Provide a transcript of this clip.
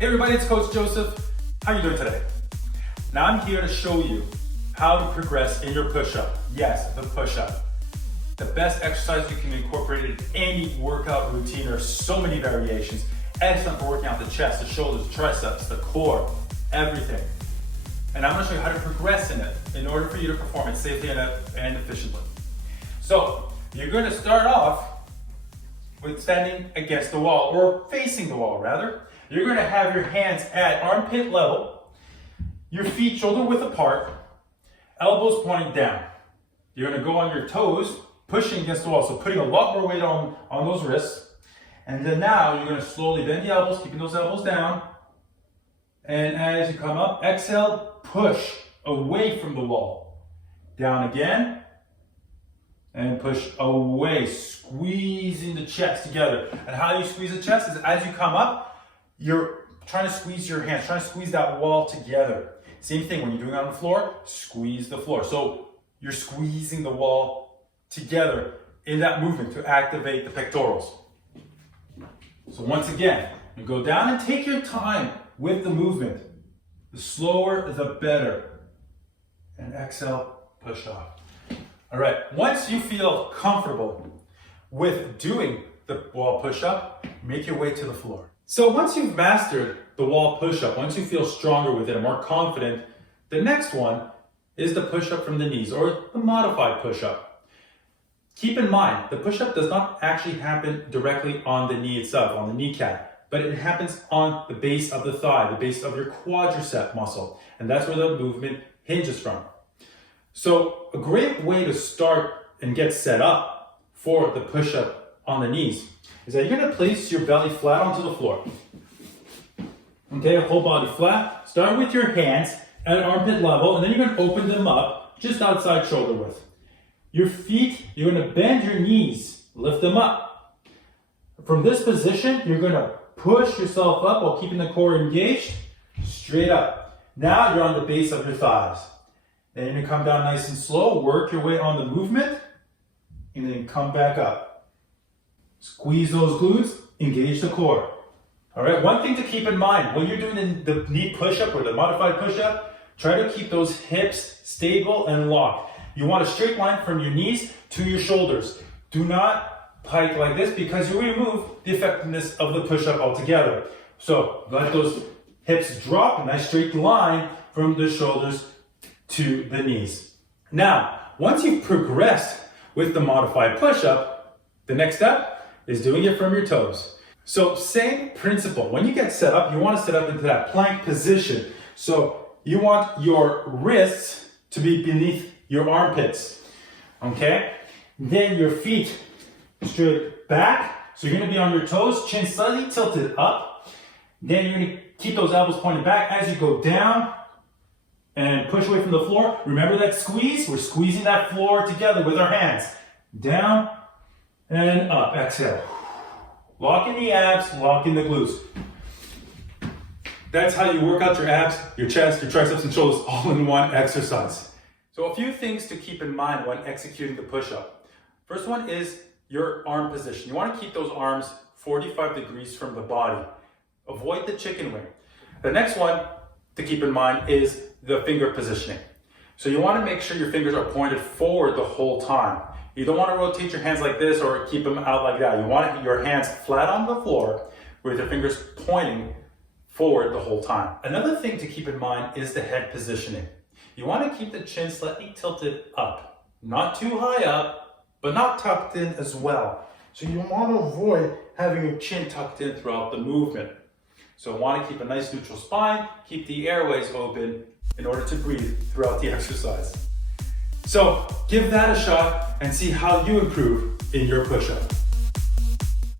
Hey everybody, it's Coach Joseph. How are you doing today? Now I'm here to show you how to progress in your push-up. Yes, the push-up. The best exercise you can incorporate in any workout routine. There are so many variations. Excellent for working out the chest, the shoulders, triceps, the core, everything. And I'm going to show you how to progress in it in order for you to perform it safely and efficiently. So you're going to start off with standing against the wall, or facing the wall rather. You're going to have your hands at armpit level, your feet shoulder width apart, elbows pointing down. You're going to go on your toes, pushing against the wall, so putting a lot more weight on those wrists. And then now you're going to slowly bend the elbows, keeping those elbows down. And as you come up, exhale, push away from the wall. Down again, and push away, squeezing the chest together. And how you squeeze the chest is as you come up, you're trying to squeeze your hands, trying to squeeze that wall together. Same thing when you're doing it on the floor, squeeze the floor. So you're squeezing the wall together in that movement to activate the pectorals. So once again, you go down and take your time with the movement. The slower, the better. And exhale, push off. All right, once you feel comfortable with doing the wall push-up, make your way to the floor. So once you've mastered the wall push-up, once you feel stronger with it and more confident, the next one is the push-up from the knees, or the modified push-up. Keep in mind, the push-up does not actually happen directly on the knee itself, on the kneecap, but it happens on the base of the thigh, the base of your quadricep muscle, and that's where the movement hinges from. So a great way to start and get set up for the push-up on the knees is that you're going to place your belly flat onto the floor. Okay, whole body flat. Start with your hands at armpit level, and then you're going to open them up just outside shoulder width. Your feet, you're going to bend your knees, lift them up. From this position, you're going to push yourself up while keeping the core engaged, straight up. Now you're on the base of your thighs. Then you're going to come down nice and slow, work your way on the movement, and then come back up. Squeeze those glutes, engage the core. All right, one thing to keep in mind, when you're doing the knee push-up or the modified push-up, try to keep those hips stable and locked. You want a straight line from your knees to your shoulders. Do not pike like this because you remove the effectiveness of the push-up altogether. So let those hips drop, a nice straight line from the shoulders to the knees. Now, once you've progressed with the modified push-up, the next step is doing it from your toes. So same principle. When you get set up, you want to set up into that plank position. So you want your wrists to be beneath your armpits. Okay? Then your feet straight back. So you're going to be on your toes, chin slightly tilted up. Then you're going to keep those elbows pointed back as you go down and push away from the floor. Remember that squeeze? We're squeezing that floor together with our hands. Down and up. Exhale. Lock in the abs, lock in the glutes. That's how you work out your abs, your chest, your triceps, and shoulders all in one exercise. So a few things to keep in mind when executing the push-up. First one is your arm position. You want to keep those arms 45 degrees from the body. Avoid the chicken wing. The next one to keep in mind is the finger positioning. So you want to make sure your fingers are pointed forward the whole time. You don't want to rotate your hands like this or keep them out like that. You want your hands flat on the floor with your fingers pointing forward the whole time. Another thing to keep in mind is the head positioning. You want to keep the chin slightly tilted up. Not too high up, but not tucked in as well. So you want to avoid having your chin tucked in throughout the movement. So want to keep a nice neutral spine, keep the airways open in order to breathe throughout the exercise. So give that a shot and see how you improve in your push-up.